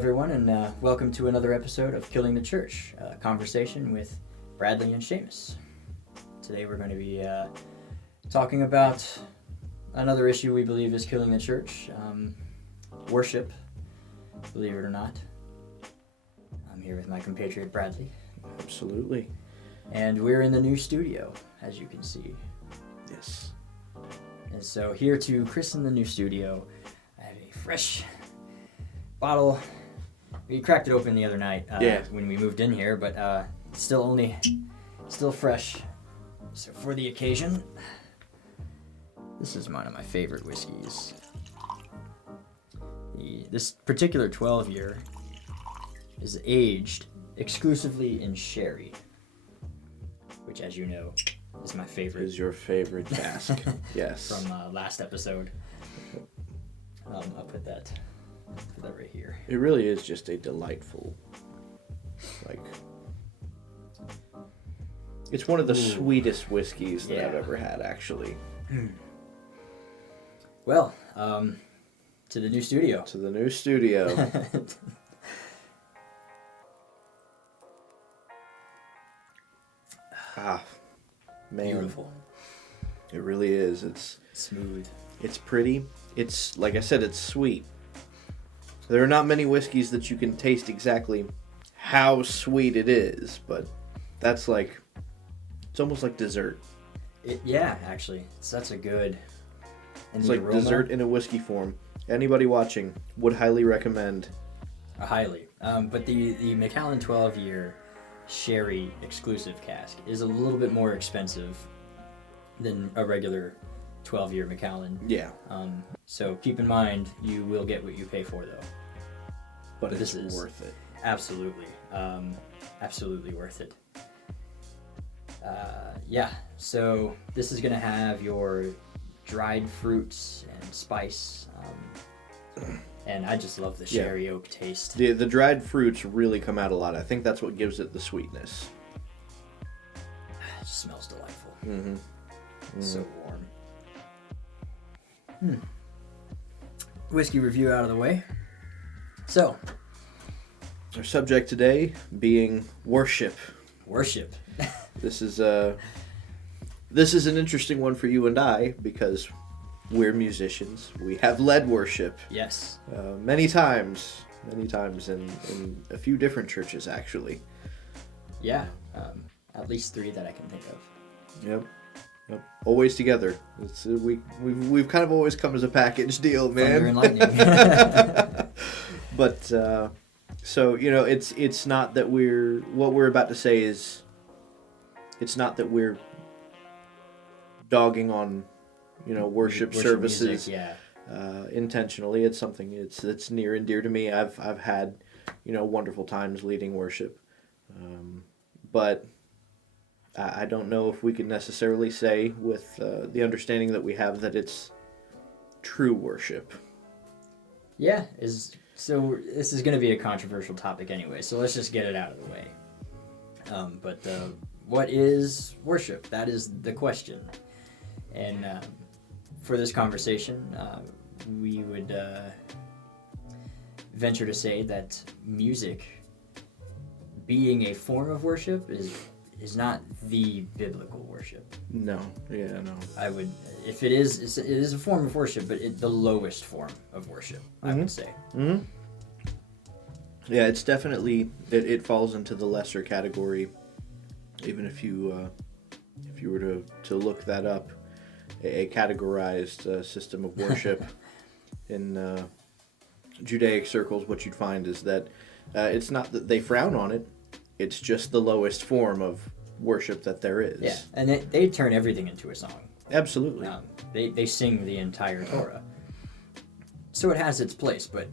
everyone, and welcome to another episode of Killing the Church, a conversation with Bradley and Seamus. Today we're going to be talking about another issue we believe is killing the church, worship, believe it or not. I'm here with my compatriot Bradley. Absolutely. And we're in the new studio, as you can see. Yes. And so here to christen the new studio, I have a fresh bottle. We cracked it open the other night when we moved in here, but still fresh. So for the occasion, this is one of my favorite whiskeys. This particular 12-year is aged exclusively in sherry, which, as you know, is my favorite. Is your favorite cask? Yes. From last episode. I'll put that right here. It really is just a delightful, it's one of the sweetest whiskeys that I've ever had, actually. Well, to the new studio. To the new studio. Man. Beautiful. It really is. It's smooth. It's pretty. It's, like I said, it's sweet. There are not many whiskeys that you can taste exactly how sweet it is, but that's it's almost like dessert. Actually. It's such a good... It's like aroma, dessert in a whiskey form. Anybody watching would highly recommend. Highly. But the Macallan 12-year sherry exclusive cask is a little bit more expensive than a regular 12-year Macallan. Yeah. So keep in mind, you will get what you pay for, though. But this is worth it. Absolutely. Absolutely worth it. So this is going to have your dried fruits and spice. And I just love the sherry oak taste. The dried fruits really come out a lot. I think that's what gives it the sweetness. It just smells delightful. Mm-hmm. So warm. Whiskey review out of the way. So, our subject today being worship. Worship. This is an interesting one for you and I because we're musicians. We have led worship. Yes. Many times in a few different churches, actually. Yeah. At least 3 that I can think of. Yep. Always together. It's we've kind of always come as a package deal, man. Thunder and lightning. But so it's not that what we're about to say is. It's not that we're dogging on, worship services. Music, intentionally. It's something that's near and dear to me. I've had, wonderful times leading worship, but I don't know if we can necessarily say with the understanding that we have that it's true worship. Yeah. So this is going to be a controversial topic anyway. So let's just get it out of the way. But what is worship? That is the question. And for this conversation, we would venture to say that music, being a form of worship, is not the biblical worship. No. Yeah, no. I would, if it is a form of worship, but the lowest form of worship, I would say. Mm-hmm. Yeah, it's definitely, it falls into the lesser category. Even if you were to look that up, a categorized system of worship in Judaic circles, what you'd find is that it's not that they frown on it, it's just the lowest form of worship that there is. Yeah, and they turn everything into a song. Absolutely. They sing the entire Torah. So it has its place, but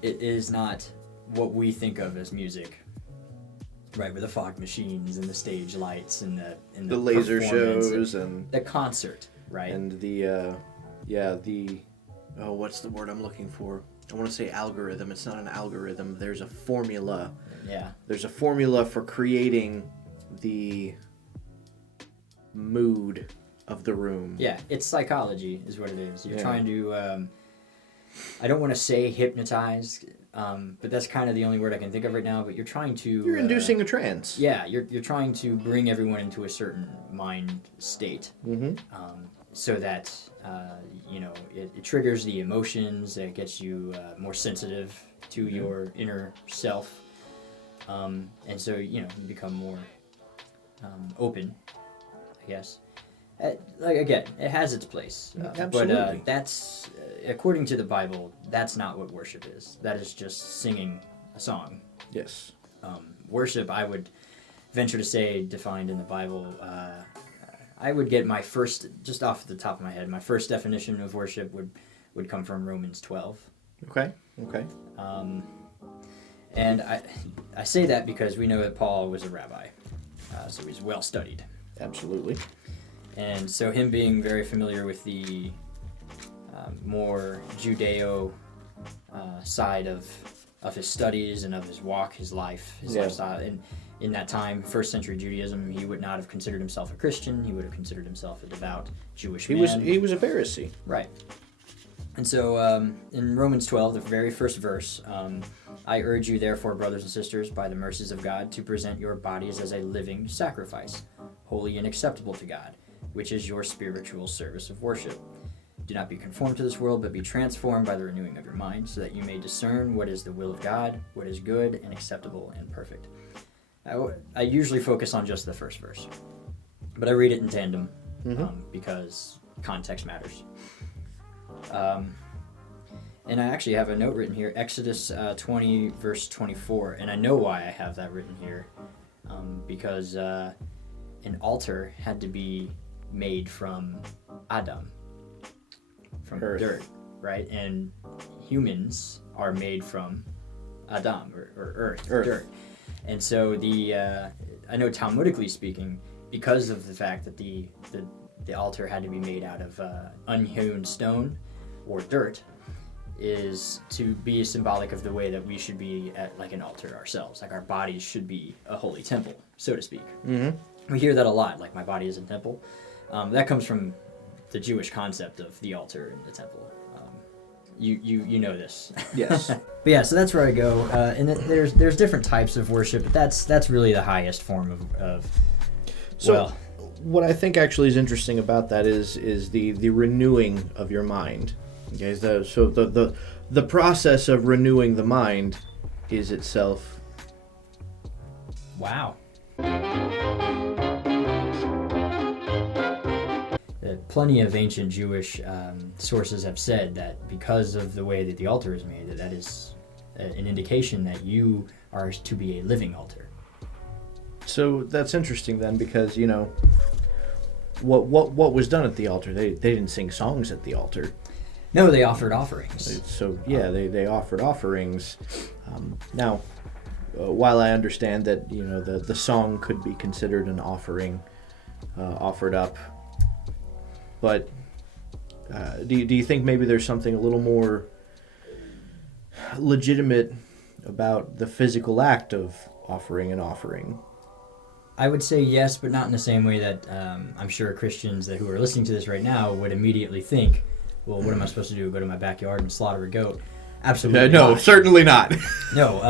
it is not what we think of as music. Right, with the fog machines and the stage lights and the laser shows and the concert, right? And what's the word I'm looking for? I want to say algorithm. It's not an algorithm. There's a formula. Yeah. There's a formula for creating the mood of the room. Yeah, it's psychology is what it is. You're trying to, I don't want to say hypnotize, but that's kind of the only word I can think of right now. But you're trying to... You're inducing a trance. Yeah, you're trying to bring everyone into a certain mind state, so that it triggers the emotions. It gets you more sensitive to your inner self, and so you become more open, I guess. Again, it has its place, Absolutely. but that's according to the Bible. That's not what worship is. That is just singing a song. Yes. Worship, I would venture to say, defined in the Bible, I would get my first, just off the top of my head, my first definition of worship would come from Romans 12. Okay. And I say that because we know that Paul was a rabbi, so he's well studied. Absolutely. And so him being very familiar with the more Judeo side of his studies and of his walk, his life, his lifestyle. And in that time, first century Judaism, he would not have considered himself a Christian. He would have considered himself a devout Jewish man. He was a Pharisee. Right. And so in Romans 12, the very first verse, I urge you, therefore, brothers and sisters, by the mercies of God, to present your bodies as a living sacrifice, holy and acceptable to God, which is your spiritual service of worship. Do not be conformed to this world, but be transformed by the renewing of your mind, so that you may discern what is the will of God, what is good and acceptable and perfect. I usually focus on just the first verse, but I read it in tandem because context matters. And I actually have a note written here, Exodus 20, verse 24, and I know why I have that written here, because an altar had to be made from Adam, from Earth. dirt, right? And humans are made from Adam, or earth. Dirt. And so I know Talmudically speaking, because of the fact that the altar had to be made out of unhewn stone or dirt, is to be symbolic of the way that we should be at like an altar ourselves. Like our bodies should be a holy temple, so to speak. We hear that a lot, like my body is a temple. That comes from the Jewish concept of the altar and the temple. You know this. Yes. But yeah, so that's where I go. And there's different types of worship, but that's really the highest form of So what I think actually is interesting about that is the renewing of your mind. Okay, so the process of renewing the mind is itself. Wow. Plenty of ancient Jewish sources have said that because of the way that the altar is made, that is an indication that you are to be a living altar. So that's interesting then, because what was done at the altar? They didn't sing songs at the altar. No, they offered offerings. So yeah, they offered offerings. Now, while I understand that the song could be considered an offering offered up, but do you think maybe there's something a little more legitimate about the physical act of offering an offering? I would say yes, but not in the same way that I'm sure Christians who are listening to this right now would immediately think, well, what am I supposed to do? Go to my backyard and slaughter a goat? Absolutely no, not. Certainly not. No.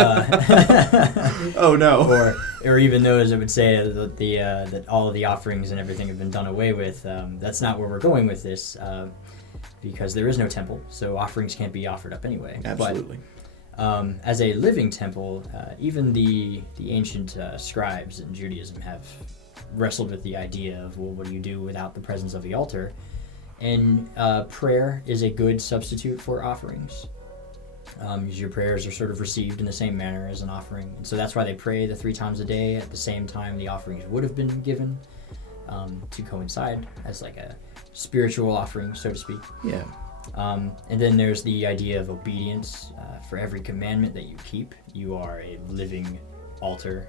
Oh, no. Or even those that would say that all of the offerings and everything have been done away with. That's not where we're going with this, because there is no temple, so offerings can't be offered up anyway. Absolutely. But as a living temple, even the ancient scribes in Judaism have wrestled with the idea of, well, what do you do without the presence of the altar? And prayer is a good substitute for offerings. Because your prayers are sort of received in the same manner as an offering. And so that's why they pray the 3 times a day at the same time the offerings would have been given, to coincide as like a spiritual offering, so to speak. Yeah. And then there's the idea of obedience. For every commandment that you keep, you are a living altar.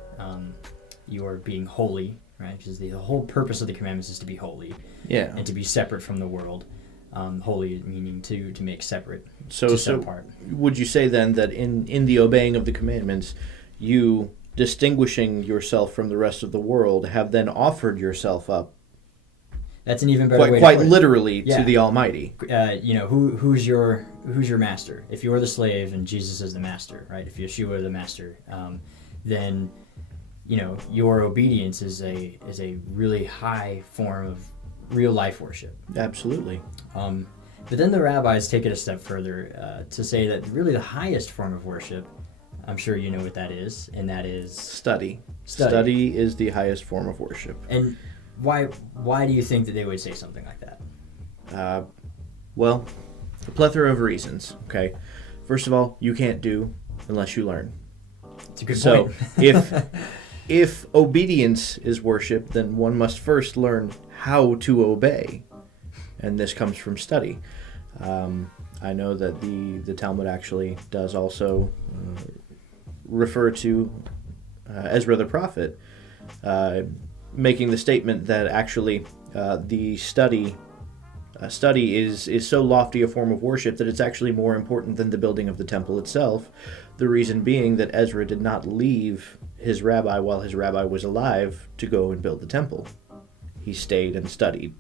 You are being holy, right? Because the whole purpose of the commandments is to be holy. Yeah. And to be separate from the world. Holy meaning to make separate, so to set apart. Would you say then that in the obeying of the commandments, you, distinguishing yourself from the rest of the world, have then offered yourself up? That's an even better way quite to put it. literally Yeah. to the Almighty. Who's your master? If you're the slave and Jesus is the master, right? If Yeshua is the master, then your obedience is a really high form of real life worship. Absolutely. But then the rabbis take it a step further to say that really the highest form of worship, I'm sure you know what that is, and that is Study. Study is the highest form of worship. And why do you think that they would say something like that? Well, a plethora of reasons. Okay, first of all, you can't do unless you learn. It's a good So point. if obedience is worship, then one must first learn how to obey, and this comes from study. I know that the Talmud actually does also refer to Ezra the prophet, making the statement that actually the study is so lofty a form of worship that it's actually more important than the building of the temple itself. The reason being that Ezra did not leave his rabbi while his rabbi was alive to go and build the temple. He stayed and studied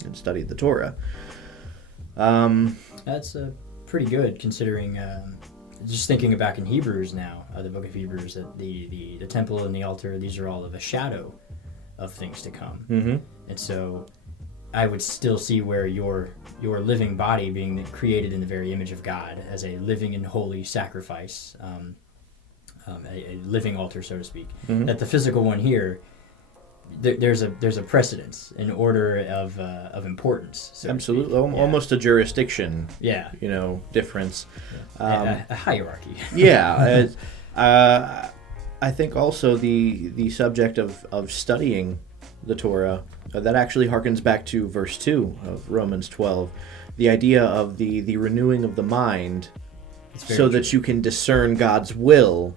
the Torah. That's pretty good considering. Just thinking back in Hebrews now, the book of Hebrews, that the temple and the altar, these are all of a shadow of things to come. Mm-hmm. And so I would still see where your living body being created in the very image of God as a living and holy sacrifice, a living altar, so to speak. Mm-hmm. That the physical one here, there's a precedence, an order of importance. So Absolutely, almost a jurisdiction. Yeah. Difference. A hierarchy. Yeah, I think also the subject of studying the Torah, that actually harkens back to verse 2 of Romans 12, the idea of the renewing of the mind so that you can discern God's will.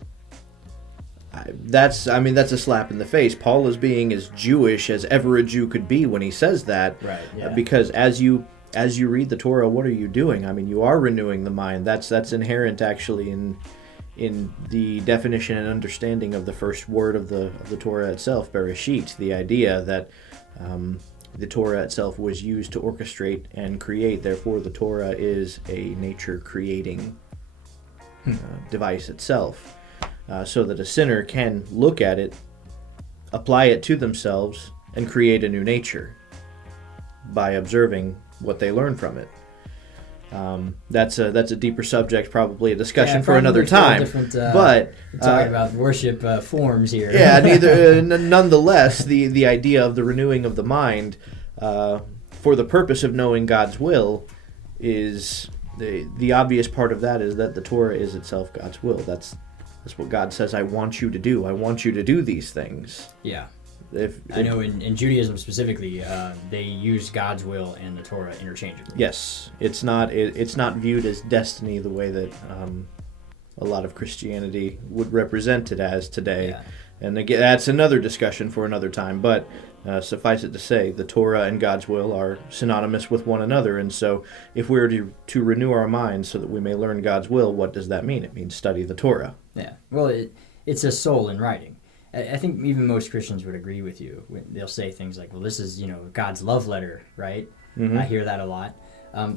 That's a slap in the face. Paul is being as Jewish as ever a Jew could be when he says that. Right. Yeah. Because as you read the Torah, what are you doing? I mean, you are renewing the mind. That's inherent actually in the definition and understanding of the first word of the Torah itself, Bereshit. The idea that the Torah itself was used to orchestrate and create. Therefore, the Torah is a nature creating device itself. So that a sinner can look at it, apply it to themselves, and create a new nature by observing what they learn from it. That's a deeper subject, probably a discussion for another time. But we're talking about worship forms here. Yeah, nonetheless, the idea of the renewing of the mind for the purpose of knowing God's will is the obvious part of that is that the Torah is itself God's will. That's what God says, I want you to do. I want you to do these things. Yeah. I know in Judaism specifically, they use God's will and the Torah interchangeably. Yes. It's not viewed as destiny the way that a lot of Christianity would represent it as today. Yeah. And again, that's another discussion for another time. But suffice it to say, the Torah and God's will are synonymous with one another. And so if we were to renew our minds so that we may learn God's will, what does that mean? It means study the Torah. Yeah. Well, it's a soul in writing. I think even most Christians would agree with you. They'll say things like, well, this is, God's love letter, right? Mm-hmm. I hear that a lot.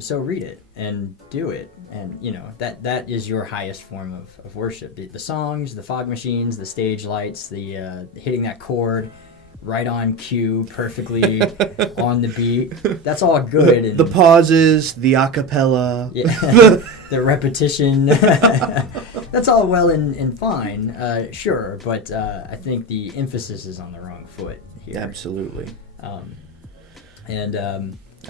So read it and do it. And, that is your highest form of worship. The songs, the fog machines, the stage lights, the hitting that chord right on cue, perfectly on the beat. That's all good. And the pauses, the a cappella. Yeah, the repetition. That's all well and fine, sure. But I think the emphasis is on the wrong foot here. Absolutely. I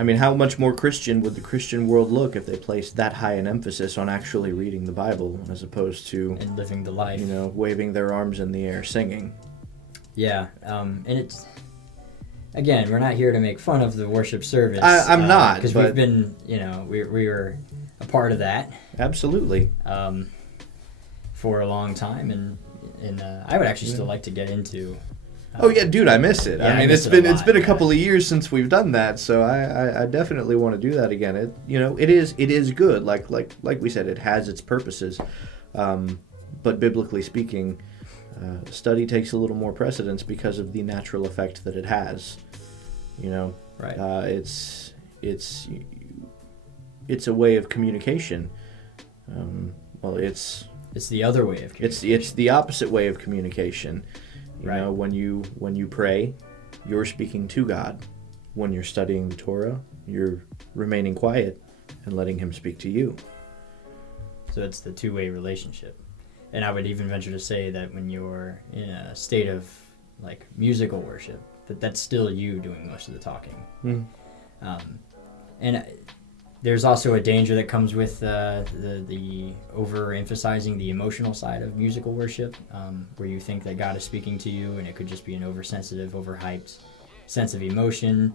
mean, how much more Christian would the Christian world look if they placed that high an emphasis on actually reading the Bible as opposed to and living the life, waving their arms in the air, singing. Yeah, and it's again, we're not here to make fun of the worship service. I'm not, because we've been, we were a part of that. Absolutely. For a long time, and I would actually still like to get into. Oh yeah, dude, I miss it. Yeah, I mean, it's been a couple of years since we've done that, so I definitely want to do that again. It is good. Like we said, it has its purposes, but biblically speaking, study takes a little more precedence because of the natural effect that it has. Right. It's a way of communication. It's the other way of communication. It's the opposite way of communication. You Right. know, when you pray, you're speaking to God. When you're studying the Torah, you're remaining quiet and letting Him speak to you. So it's the two-way relationship. And I would even venture to say that when you're in a state of like musical worship, that's still you doing most of the talking. And there's also a danger that comes with the overemphasizing the emotional side of musical worship, where you think that God is speaking to you, and it could just be an oversensitive, overhyped sense of emotion,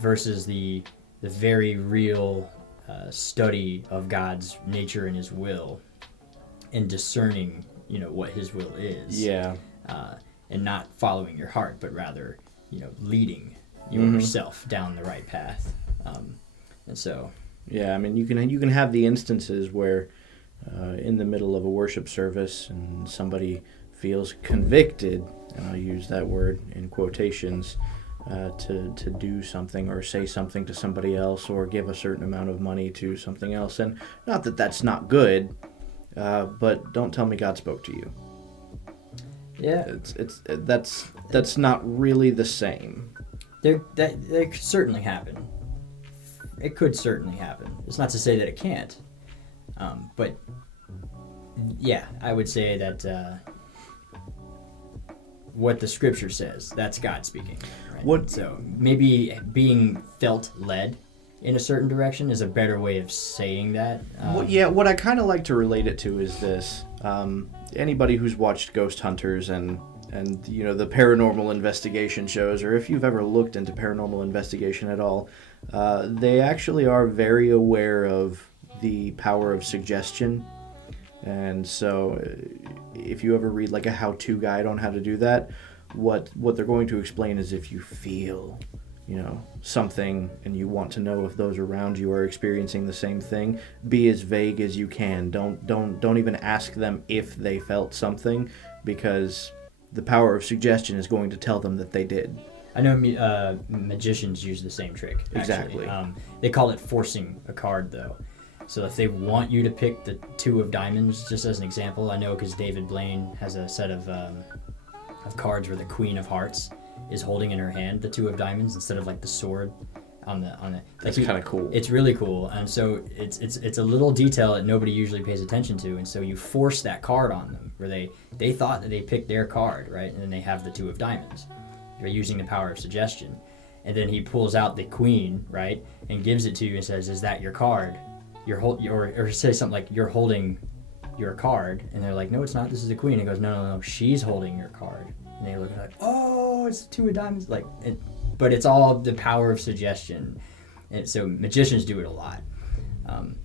versus the very real study of God's nature and His will, and discerning, what His will is. Yeah. And not following your heart, but rather, leading yourself down the right path. And so. Yeah, I mean, you can have the instances where, in the middle of a worship service, and somebody feels convicted, and I'll use that word in quotations, to do something or say something to somebody else or give a certain amount of money to something else. And not that that's not good, but don't tell me God spoke to you. Yeah. That's not really the same. That could certainly happen. It could certainly happen. It's not to say that it can't. But yeah, I would say that what the scripture says, that's God speaking. Right? So maybe being felt led in a certain direction is a better way of saying that. What I kind of like to relate it to is this. Anybody who's watched Ghost Hunters and the paranormal investigation shows, or if you've ever looked into paranormal investigation at all, they actually are very aware of the power of suggestion. And so if you ever read like a how-to guide on how to do that, what they're going to explain is if you feel something and you want to know if those around you are experiencing the same thing, be as vague as you can. Don't even ask them if they felt something, because the power of suggestion is going to tell them that they did. I know magicians use the same trick. Actually. Exactly. They call it forcing a card, though. So if they want you to pick the two of diamonds, just as an example, I know because David Blaine has a set of cards where the Queen of Hearts is holding in her hand the two of diamonds instead of like the sword on the. That's kind of cool. It's really cool, and so it's a little detail that nobody usually pays attention to, and so you force that card on them where they thought that they picked their card, right, and then they have the two of diamonds. You're using the power of suggestion, and then he pulls out the Queen, right, and gives it to you and says, "Is that your card?" Or say something like, "You're holding your card," and they're like, "No, it's not. This is the Queen." He goes, "No, she's holding your card." And they look like, "Oh, it's the two of diamonds." But it's all the power of suggestion, and so magicians do it a lot.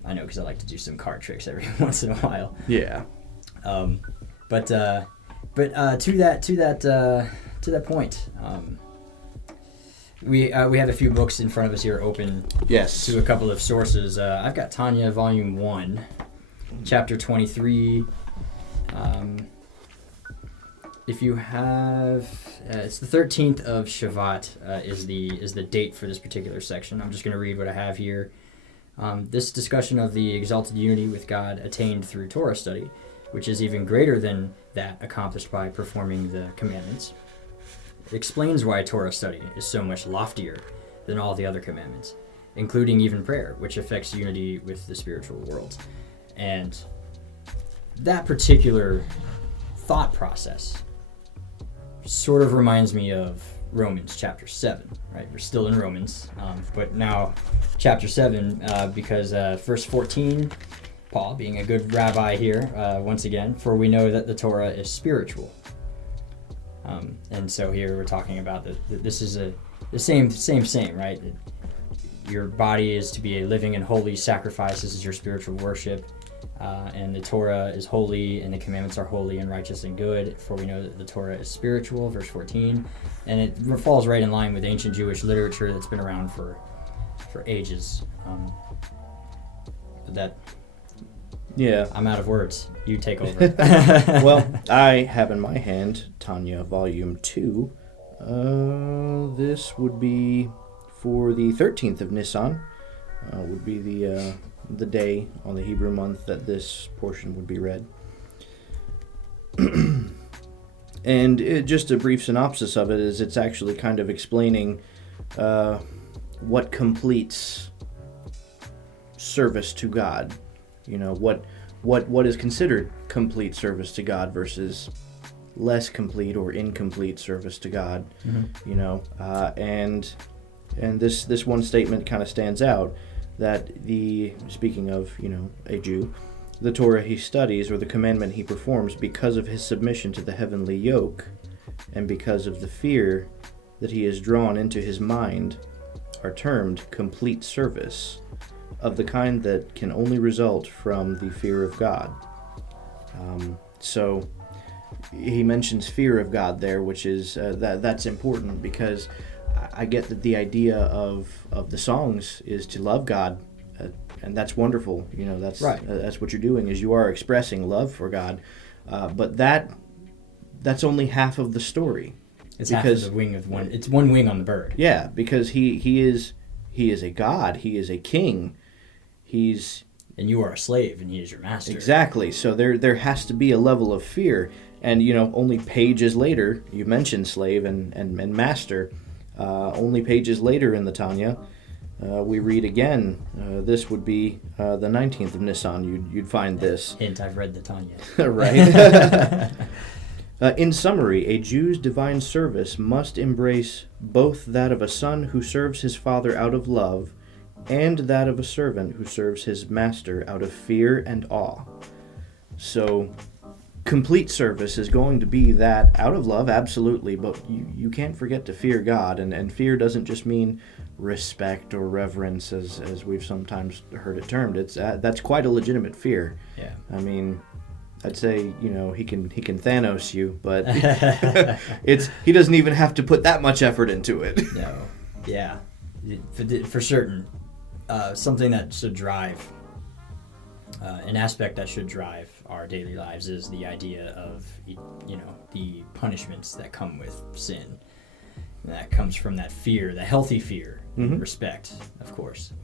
I know because I like to do some card tricks every once in a while. Yeah. But to that point, we have a few books in front of us here open. Yes. To a couple of sources. I've got Tanya, Volume 1, Chapter 23. If you have, it's the 13th of Shavat is the date for this particular section. I'm just going to read what I have here. This discussion of the exalted unity with God attained through Torah study, which is even greater than that accomplished by performing the commandments, explains why Torah study is so much loftier than all the other commandments, including even prayer, which affects unity with the spiritual world. And that particular thought process sort of reminds me of Romans chapter 7, right? We're still in Romans, but now chapter 7, because verse 14, Paul, being a good rabbi here, once again, for we know that the Torah is spiritual. And so here we're talking about this is the same, right? Your body is to be a living and holy sacrifice. This is your spiritual worship. And the Torah is holy, and the commandments are holy and righteous and good, for we know that the Torah is spiritual, verse 14. And it falls right in line with ancient Jewish literature that's been around for ages. Yeah. I'm out of words. You take over. Well, I have in my hand Tanya, Volume 2. This would be for the 13th of Nisan, would be the day on the Hebrew month that this portion would be read. And just a brief synopsis of it is it's actually kind of explaining what completes service to God. You know, what is considered complete service to God versus less complete or incomplete service to God. Mm-hmm. You know, and this one statement kind of stands out, that speaking of, you know, a Jew, the Torah he studies or the commandment he performs because of his submission to the heavenly yoke and because of the fear that he is drawn into his mind are termed complete service, of the kind that can only result from the fear of God. So he mentions fear of God there, which is that's important, because I get that the idea of the songs is to love God, and that's wonderful. You know, that's right. That's what you're doing, is you are expressing love for God, but that's only half of the story. It's half of the wing of one. It's one wing on the bird. Yeah, because he is a god. He is a king. And you are a slave, and he is your master. Exactly. So there has to be a level of fear, and you know, only pages later, you mentioned slave and master. Only pages later in the Tanya, we read again. This would be the 19th of Nisan. You'd find this. Hint: I've read the Tanya. Right. In summary, a Jew's divine service must embrace both that of a son who serves his father out of love, and that of a servant who serves his master out of fear and awe. So, complete service is going to be that out of love, absolutely, but you can't forget to fear God, and fear doesn't just mean respect or reverence, as we've sometimes heard it termed. That's quite a legitimate fear. Yeah. I mean, I'd say, you know, he can Thanos you, but he doesn't even have to put that much effort into it. No. Yeah. For certain. Something that should drive, an aspect that should drive our daily lives is the idea of, you know, the punishments that come with sin. And that comes from that fear, the healthy fear, mm-hmm. respect, of course.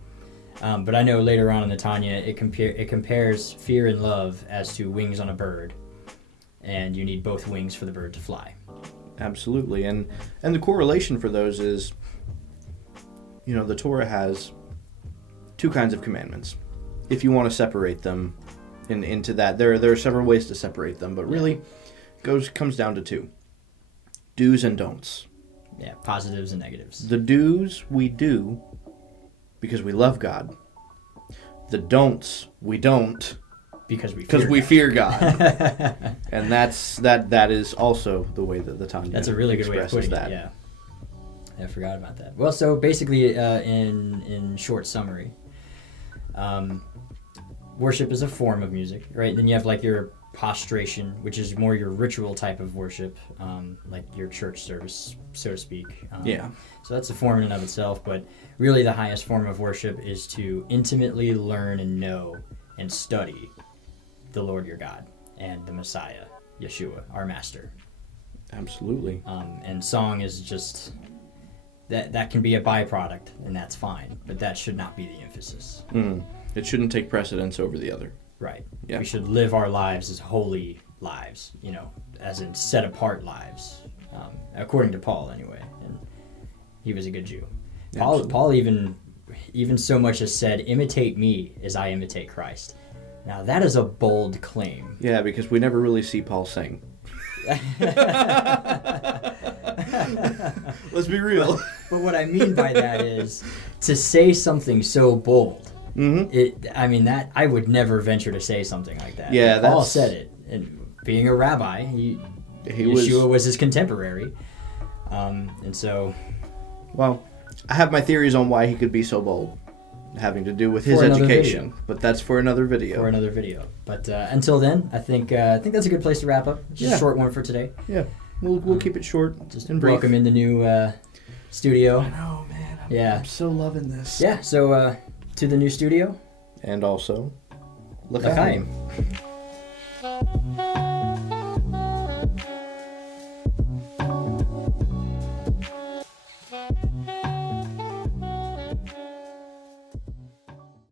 But I know later on in the Tanya, it compares fear and love as to wings on a bird, and you need both wings for the bird to fly. Absolutely, and the correlation for those is, you know, the Torah has two kinds of commandments. If you want to separate them into that, there are several ways to separate them, but really comes down to two: do's and don'ts. Yeah, positives and negatives. The do's we do because we love God. The don'ts we don't because we fear God. And that is also the way that the Tanya That's a really good way of putting it. Yeah, I forgot about that. Well, so basically, in short summary, worship is a form of music, right? Then you have like your prostration, which is more your ritual type of worship, like your church service, so to speak. So that's a form in and of itself, but really the highest form of worship is to intimately learn and know and study the Lord your God and the Messiah, Yeshua, our Master. Absolutely. And song is just... That can be a byproduct, and that's fine, but that should not be the emphasis. It shouldn't take precedence over the other. Right. Yeah. We should live our lives as holy lives, you know, as in set-apart lives, according to Paul, anyway. And he was a good Jew. Paul even so much as said, "Imitate me as I imitate Christ." Now, that is a bold claim. Yeah, because we never really see Paul sing. Let's be real. But what I mean by that is to say something so bold. Mm-hmm. That I would never venture to say something like that. Yeah, Paul said it, and being a rabbi, Yeshua was his contemporary, and so. Well, I have my theories on why he could be so bold, having to do with his education, but that's for another video. But until then, I think that's a good place to wrap up. Just a short one for today. Yeah, we'll keep it short. Just and brief. Welcome in the new studio. I know, man. I'm so loving this. Yeah. So to the new studio, and also L'chaim.